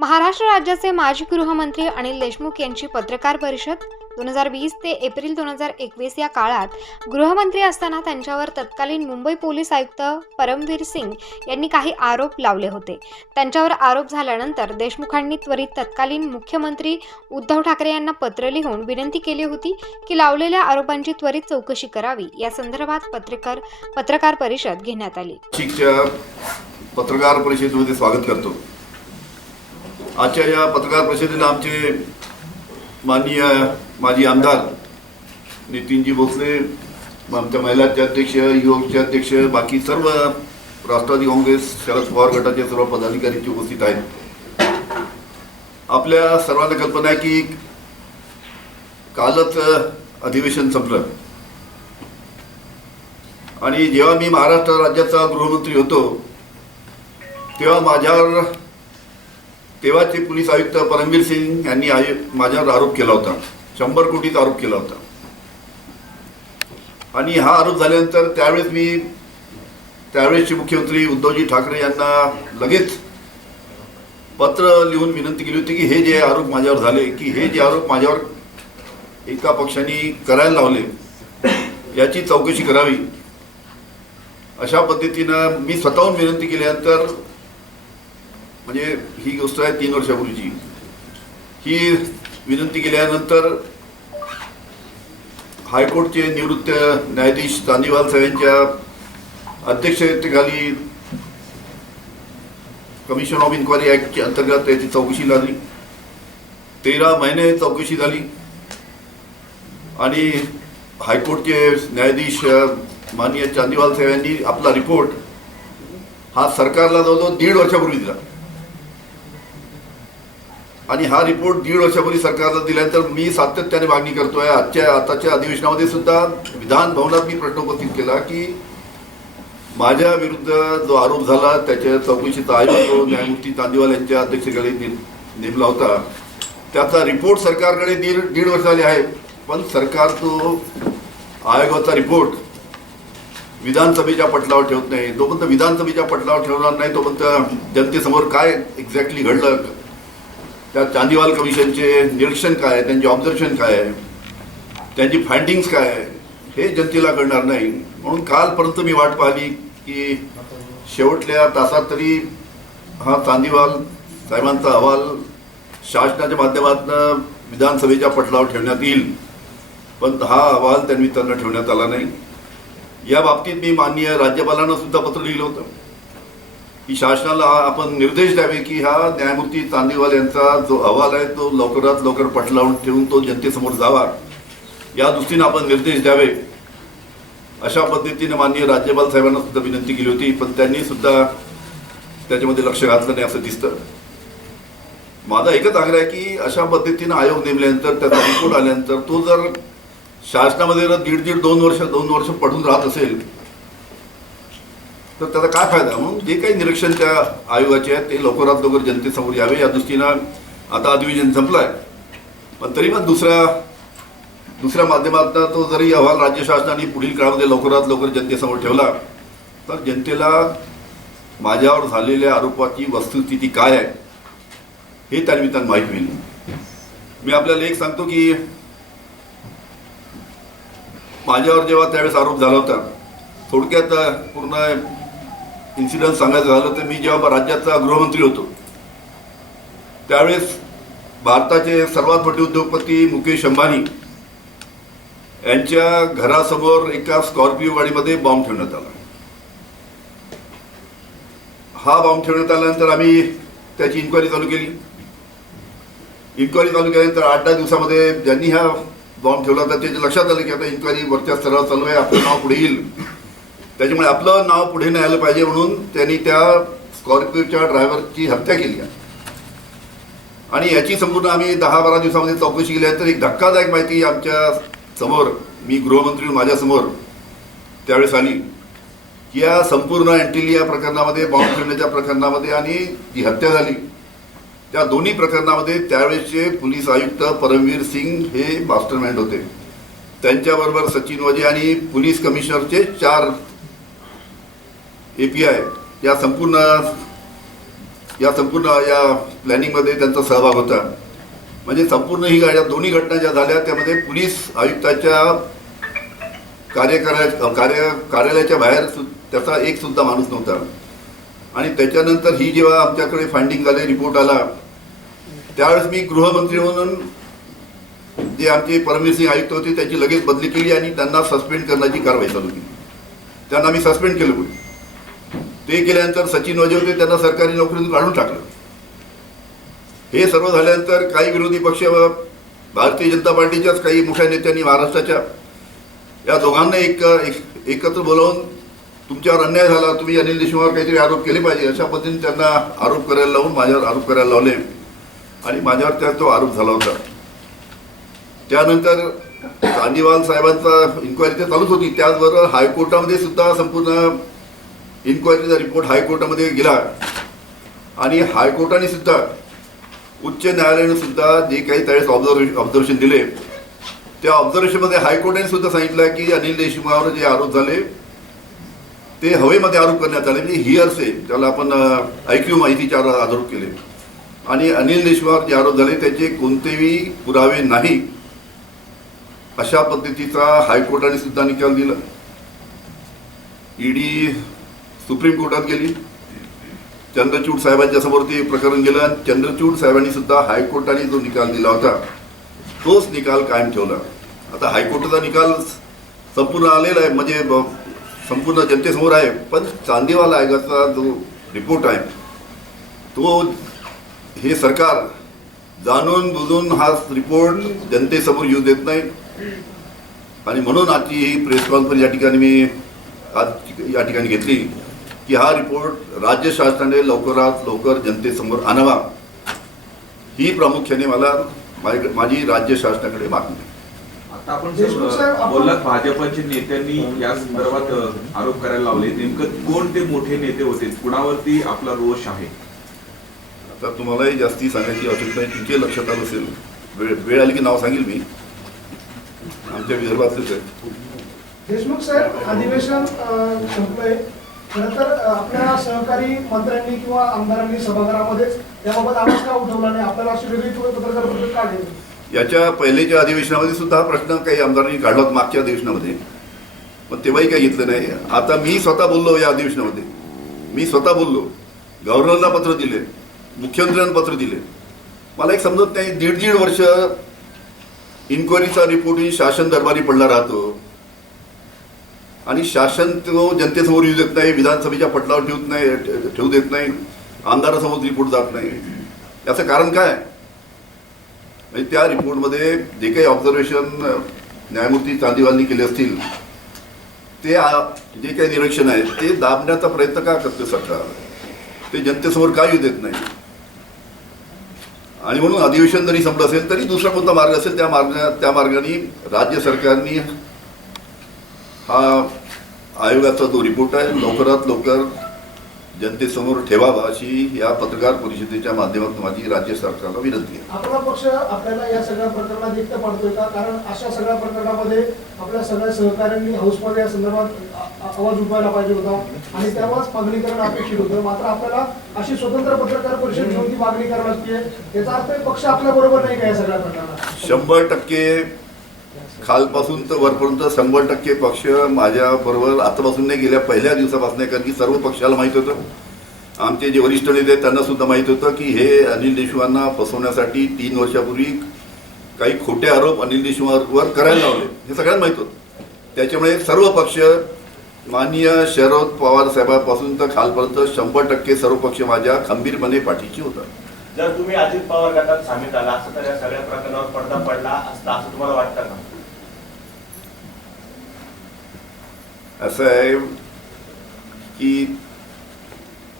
महाराष्ट्र राज्याचे माजी गृहमंत्री अनिल देशमुख यांची पत्रकार परिषद 2020 ते एप्रिल 2021 या काळात गृहमंत्री असताना त्यांच्यावर तत्कालीन मुंबई पोलीस आयुक्त परमवीर सिंग यांनी काही आरोप लावले होते। त्यांच्यावर आरोप झाल्यानंतर देशमुखांनी त्वरित तत्कालीन मुख्यमंत्री उद्धव ठाकरे यांना पत्र लिहून विनंती केली होती की लावलेल्या आरोपांची त्वरित चौकशी करावी। या संदर्भात पत्रकार परिषद घेण्यात आली। पत्रकार परिषदेमध्ये स्वागत करतो। आजच्या या पत्रकार परिषदेला आमचे माननीय माजी आमदार नितीनजी भोसले, आमच्या महिलाचे अध्यक्ष, युवकचे अध्यक्ष, बाकी सर्व राष्ट्रवादी काँग्रेस शरद पवार गटाचे सर्व पदाधिकारी उपस्थित आहेत। आपल्या सर्वांना कल्पना आहे की कालच अधिवेशन संपलं आणि जेव्हा मी महाराष्ट्र राज्याचा गृहमंत्री होतो तेव्हा माझ्यावर तेव्हाचे पोलीस आयुक्त परमवीर सिंग यांनी माझ्यावर आरोप केला होता, 100 कोटीचा आरोप केला होता। आणि हा आरोप झाल्यानंतर त्यावेळेसचे मुख्यमंत्री उद्धवजी ठाकरे यांना लगेच पत्र लिहून विनंती केली होती की हे जे आरोप माझ्यावर झाले, की हे जे आरोप माझ्यावर एका पक्षाने करायला लावले याची चौकशी करावी। अशा पद्धतीनं मी स्वतःहून विनंती केल्यानंतर, म्हणजे ही गोष्ट आहे 3 वर्षापूर्वीची, ही विनंती केल्यानंतर हायकोर्टचे निवृत्त न्यायाधीश चांदीवाल साहेब यांच्या अध्यक्षतेखाली कमिशन ऑफ इन्क्वायरी ॲक्टच्या अंतर्गत त्याची चौकशी झाली। 13 महिने चौकशी झाली आणि हायकोर्टचे न्यायाधीश माननीय चांदीवाल साहेब यांनी आपला रिपोर्ट हा सरकारला जवळजवळ 1.5 वर्षापूर्वी दिला आणि हा रिपोर्ट 1.5 वर्षापूर्वी सरकारला दिल्यानंतर मी सातत्याने मागणी करतोय। आताच्या अधिवेशनामध्ये सुद्धा विधान भवनात मी प्रश्न उपस्थित केला की माझ्या विरुद्ध जो आरोप झाला त्याच्या चौकशीचा आयोग न्यायमूर्ती चांदीवाल यांच्या अध्यक्षतेखाली नेमला होता, त्याचा रिपोर्ट सरकारकडे 1.5 वर्ष झाले आहे, पण सरकार तो आयोगाचा रिपोर्ट विधानसभेच्या पटलावर ठेवत नाही। तोपर्यंत विधानसभेच्या पटलावर ठेवणार नाही तोपर्यंत जनतेसमोर काय एक्झॅक्टली घडलं, त्या चांदीवाल कमिशनचे निरीक्षण काय आहे, त्यांचे ऑब्झर्वेशन काय आहे, त्यांची फाइंडिंग्स काय आहे, हे जनतेला कळणार नाही। म्हणून कालपर्यंत मी वाट पाहिली की शेवटल्या तासात तरी हा चांदीवाल साहेबांचा अहवाल शासनाच्या माध्यमातून विधानसभेच्या पटलावर ठेवण्यात येईल, पण हा अहवाल त्यानिमित्तानं ठेवण्यात आला नाही। या बाबतीत मी माननीय राज्यपालांना सुद्धा पत्र लिहिलं होतं की शासनाला आपण निर्देश द्यावे की हा न्यायमूर्ती चांदीवाल यांचा जो अहवाल आहे तो लवकरात लवकर पटलावून ठेवून तो जनतेसमोर जावा, या दृष्टीने आपण निर्देश द्यावे। अशा पद्धतीने माननीय राज्यपाल साहेबांना सुद्धा विनंती केली होती, पण त्यांनी सुद्धा त्याच्यामध्ये लक्ष घातलं नाही असं दिसतं। माझा एकच आग्रह आहे की अशा पद्धतीने आयोग नेमल्यानंतर त्याचा रिपोर्ट आल्यानंतर तो जर शासनामध्ये 1.5-2 वर्ष पडून राहत असेल तर त्याचा काय फायदा। म्हणून जे काही निरीक्षण त्या आयोगाचे आहे ते लवकरात लवकर जनतेसमोर यावे, या दृष्टीनं आता अधिवेशन संपलं आहे, पण तरी पण दुसऱ्या माध्यमातून तो जरी अहवाल राज्य शासनाने पुढील काळामध्ये लवकरात लवकर जनतेसमोर ठेवला तर जनतेला माझ्यावर झालेल्या आरोपाची वस्तुस्थिती काय आहे हे त्यानिमित्तानं माहीत होईल। मी आपल्याला एक सांगतो की माझ्यावर जेव्हा त्यावेळेस आरोप झाला होता, थोडक्यात पूर्ण इन्सिडेंट सांगायचं झालं तर मी जेव्हा राज्याचा गृहमंत्री होतो त्यावेळेस भारताचे सर्वात मोठे उद्योगपती मुकेश अंबानी यांच्या घरासमोर एका स्कॉर्पिओ गाडीमध्ये बॉम्ब ठेवण्यात आला। हा बॉम्ब ठेवण्यात आल्यानंतर आम्ही त्याची इन्क्वायरी चालू केली। इन्क्वायरी चालू केल्यानंतर 8-10 दिवसामध्ये ज्यांनी हा बॉम्ब ठेवला होता त्याच्या लक्षात आलं की आता इन्क्वायरी वरच्या स्तरावर चालू आहे, आपलं नाव पुढे येईल, त्याच्यामुळे आपलं नाव पुढे नाही आलं पाहिजे म्हणून त्यांनी त्या स्कॉर्पिओच्या ड्रायव्हरची हत्या केली आणि याची संपूर्ण आम्ही 10-12 दिवसामध्ये चौकशी केल्यानंतर एक धक्कादायक माहिती आमच्या समोर, मी गृहमंत्री माझ्यासमोर त्यावेळेस आली की या संपूर्ण अँटिलिया प्रकरणामध्ये, बॉम्ब ठेवण्याच्या प्रकरणामध्ये आणि जी हत्या झाली त्या दोन्ही प्रकरणामध्ये त्यावेळेसचे पोलीस आयुक्त परमवीर सिंग हे मास्टरमाइंड होते। त्यांच्याबरोबर सचिन वजे आणि पोलीस कमिशनरचे 4 API या संपूर्ण प्लॅनिंगमध्ये त्यांचा सहभाग होता. म्हणजे संपूर्ण ही दोन्ही घटना ज्या झाल्या त्यामध्ये पोलीस आयुक्ताच्या कार्यालयाच्या बाहेर त्याचा एक सुद्धा माणूस नव्हता. आणि त्याच्यानंतर ही जेव्हा आमच्याकडे फाइंडिंग झाले, रिपोर्ट आला, त्यावेळेस मी गृहमंत्री म्हणून जे आमचे परमवीर सिंग आयुक्त होते त्याची लगेच बदली केली आणि त्यांना सस्पेंड करण्याची कारवाई चालू केली. त्यांना मी सस्पेंड केलं पुढे. ते केल्यानंतर सचिन वजे होते, त्यांना सरकारी नोकरीतून काढून टाकलं. हे सर्व झाल्यानंतर काही विरोधी पक्ष, भारतीय जनता पार्टीच्याच काही मोठ्या नेत्यांनी महाराष्ट्राच्या या दोघांना एकत्र बोलावून तुमच्यावर अन्याय झाला, तुम्ही अनिल देशमुखावर काहीतरी आरोप केले पाहिजे अशा पद्धतीने त्यांना आरोप करायला लावून माझ्यावर आरोप करायला लावले आणि माझ्यावर तो आरोप झाला होता. त्यानंतर चांदीवाल साहेबांचा इन्क्वायरी तर चालूच होती. त्याचबरोबर हायकोर्टामध्ये सुद्धा संपूर्ण इन्क्वायरीचा रिपोर्ट हायकोर्टामध्ये गेला आणि हायकोर्टाने सुद्धा, उच्च न्यायालयाने सुद्धा जे काही त्यावेळेस ऑब्झर्वेशन दिले त्या ऑब्झर्वेशनमध्ये हायकोर्टाने सुद्धा सांगितलं की अनिल देशमुखावर जे आरोप झाले ते हवेमध्ये आरोप करण्यात आले, म्हणजे हिअर्से त्याला आपण ऐक्यू माहितीच्या आरोप केले. आणि अनिल देशमुखावर जे आरोप झाले त्याचे कोणतेही पुरावे नाही अशा पद्धतीचा हायकोर्टाने सुद्धा निकाल दिला. ईडी सुप्रीम कोर्टात गेली, चंद्रचूड साहेबांच्या समोर ते प्रकरण गेलं आणि चंद्रचूड साहेबांनी सुद्धा हायकोर्टाने जो निकाल दिला होता तोच निकाल कायम ठेवला. आता हायकोर्टाचा निकाल संपूर्ण आलेला आहे, म्हणजे संपूर्ण जनतेसमोर आहे. पण चांदीवाल आयोगाचा जो रिपोर्ट आहे तो हे सरकार जाणून बुजून हा रिपोर्ट जनतेसमोर येऊ देत नाही. आणि म्हणून आजची ही प्रेस कॉन्फरन्स या ठिकाणी मी आज या ठिकाणी घेतली की हा रिपोर्ट राज्य शासनाने लवकरात लवकर जनतेसमोर आणावा, ही प्रामुख्याने मला माझी राज्य शासनाकडे मागणी आहे. आता आपण बोललात भाजपच्या नेत्यांनी या संदर्भात आरोप करायला लावले, नेमकं कोणते मोठे नेते होते, कुणावरती आपला रोष आहे? आता तुम्हालाही जास्ती सांगायची आवश्यकता नाही, तुमचे लक्षात आलं असेल, वेळ आली की नाव सांगेल मी, आमच्या विदर्भातलेच आहे. देशमुख साहेब, अधिवेशन संपलंय. खरं तर आपल्या सहकारी मंत्र्यांनी किंवा आमदारांनी सभागृहामध्येच याबाबत आवाज का उठवला नाही? आपल्याला अशी वेगळी पत्रकार परिषद का दिली? याच्या पहिलेच्या अधिवेशनामध्ये सुद्धा हा प्रश्न काही आमदारांनी काढला होता मागच्या अधिवेशनामध्ये, पण तेव्हाही काही घेतलं नाही. आता मी स्वतः बोललो या अधिवेशनामध्ये, मी स्वतः बोललो, गव्हर्नरला पत्र दिले, मुख्यमंत्र्यांना पत्र दिले. मला एक समजत नाही, दीड वर्ष इन्क्वायरीचा रिपोर्ट शासन दरबारी पडला राहतो आणि शासन तो जनतेसमोर येऊ देत नाही, विधानसभेच्या पटलावर ठेवू देत नाही, आमदारासमोर रिपोर्ट जात नाही. याचं कारण काय? म्हणजे त्या रिपोर्टमध्ये जे काही ऑब्झर्वेशन न्यायमूर्ती चांदीवालनी केले असतील ते जे काही निरीक्षण आहे ते दाबण्याचा प्रयत्न का करते सरकार? ते जनतेसमोर का येऊ देत नाही? आणि म्हणून अधिवेशन जरी संपलं असेल तरी दुसरा कोणता मार्ग असेल त्या मार्गाने राज्य सरकारने हा आयोगाचा जो रिपोर्ट आहे लवकरात लवकर जनतेसमोर ठेवावा अशी या पत्रकार परिषदेच्या माध्यमातून माझी राज्य सरकारला विनंती आहे. आपला पक्ष आपल्याला या सगळ्या प्रकरणात एकटं पाडतोय का? कारण अशा सगळ्या प्रकरणामध्ये आपल्या सगळ्या सहकाऱ्यांनी हाऊसमध्ये या संदर्भात आवाज उठवायला पाहिजे होता आणि त्यामुळेच मागणी करणं अपेक्षित होतं. मात्र आपल्याला अशी स्वतंत्र पत्रकार परिषद घेऊन ती मागणी करावी लागते. याचा अर्थ पक्ष आपल्या बरोबर नाही का या सगळ्या प्रकरणात? 100% खालपासून तर वरपर्यंत 100% पक्ष माझ्या बरोबर आतापासून नाही, गेल्या पहिल्या दिवसापासून, कारण की सर्व पक्षाला माहीत होतं, आमचे जे वरिष्ठ नेते आहेत त्यांना सुद्धा माहीत होतं की हे अनिल देशमुखांना फसवण्यासाठी 3 वर्षापूर्वी काही खोटे आरोप अनिल देशमुखांवर करायला लावले, हे सगळ्यांना माहीत होतं. त्याच्यामुळे सर्व पक्ष माननीय शरद पवार साहेबांपासून तर खालपर्यंत 100% सर्व पक्ष माझ्या खंबीरपणे पाठीशी होता. जर तुम्ही अजित पवार गटात सामील झाला असं तर या सगळ्या प्रकरणावर पडदा पडला असता असं तुम्हाला वाटतं का? असं आहे की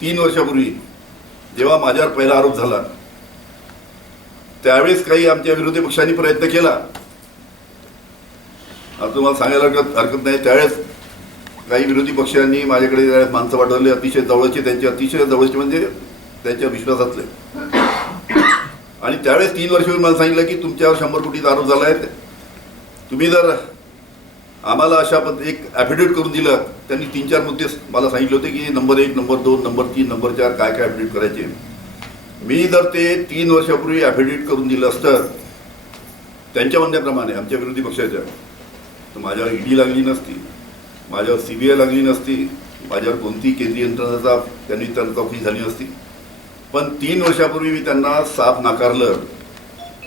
3 वर्षापूर्वी जेव्हा माझ्यावर पहिला आरोप झाला त्यावेळेस काही आमच्या विरोधी पक्षांनी प्रयत्न केला. आता तुम्हाला सांगायला हरकत नाही, त्यावेळेस काही विरोधी पक्षांनी माझ्याकडे माणसं पाठवली, अतिशय जवळचे, त्यांचे अतिशय जवळचे म्हणजे त्यांच्या विश्वासातले. आणि त्यावेळेस 3 वर्षापूर्वी मला सांगितलं की तुमच्यावर 100 कोटीचा आरोप झाला आहे, तुम्ही जर आम्हाला अशा एक ॲफिडेविट करून दिलं. त्यांनी 3-4 मुद्दे मला सांगितले होते की नंबर 1, नंबर 2, नंबर 3, नंबर 4 काय ॲफिडेविट करायचे. मी जर ते 3 वर्षापूर्वी ॲफिडेव्हिट करून दिलं असतं त्यांच्या म्हणण्याप्रमाणे आमच्या विरोधी पक्षाच्या, तर माझ्यावर ईडी लागली नसती, माझ्यावर CBI लागली नसती, माझ्यावर कोणती केंद्रीय यंत्रणेचा त्यांनी चौकशी झाली नसती. पण 3 वर्षापूर्वी मी त्यांना साफ नाकारलं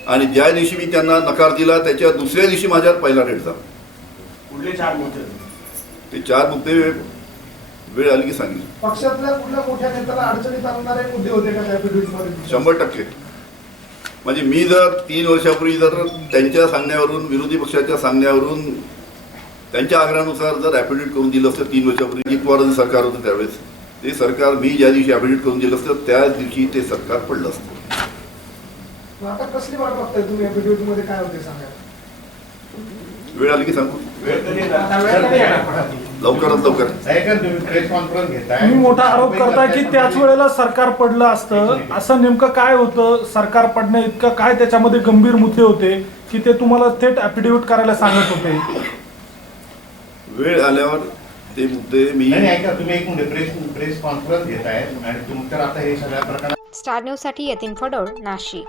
आणि ज्या दिवशी मी त्यांना नकार दिला त्याच्या दुसऱ्या दिवशी माझ्यावर पहिला रेड झाला. कुठले 4 मुद्दे? ते 4 मुद्दे वेळ आली की सांगितलं. पक्षातल्या कुठल्या मोठ्या नेत्याला अडचणीत आणणारे मुद्दे होते का त्या ॲफिडेव्हिटमध्ये? 100%. म्हणजे मी जर 3 वर्षापूर्वी जर त्यांच्या सांगण्यावरून, विरोधी पक्षाच्या सांगण्यावरून, त्यांच्या आग्रहानुसार जर ॲफिडेव्हिट करून दिलं असतं 3 वर्षापूर्वी, जी पवारांचं सरकार होतं त्यावेळेस, ते सरकार मी ज्या दिवशी ॲफिडेव्हिट करून दिलं असतं त्याच दिवशी ते सरकार पडलं असतं. मग आता कसली वाट बघताय तुम्ही? ॲफिडेव्हिटमध्ये काय होते सांगा. वेळ आली की सांगू. वेळ कधी येणार? लवकरात लवकर. तुम्ही प्रेस कॉन्फरन्स घेताय, तुम्ही मोठा आरोप करताय की त्याच वेळेला सरकार पडलं असतं. असं नेमकं काय होतं सरकार पडण्या इतकं? काय त्याच्यामध्ये गंभीर मुद्दे होते की ते तुम्हाला थेट ॲफिडेव्हिट करायला सांगत होते? वेळ आल्यावर ते मुद्दे मी नाही ऐका, तुम्ही एक मिनिट प्रेस कॉन्फरन्स घेताय आणि तुमचं आता हे सगळ्या प्रकार स्टार न्यूजसाठी यतीन फडोळ, नाशिक.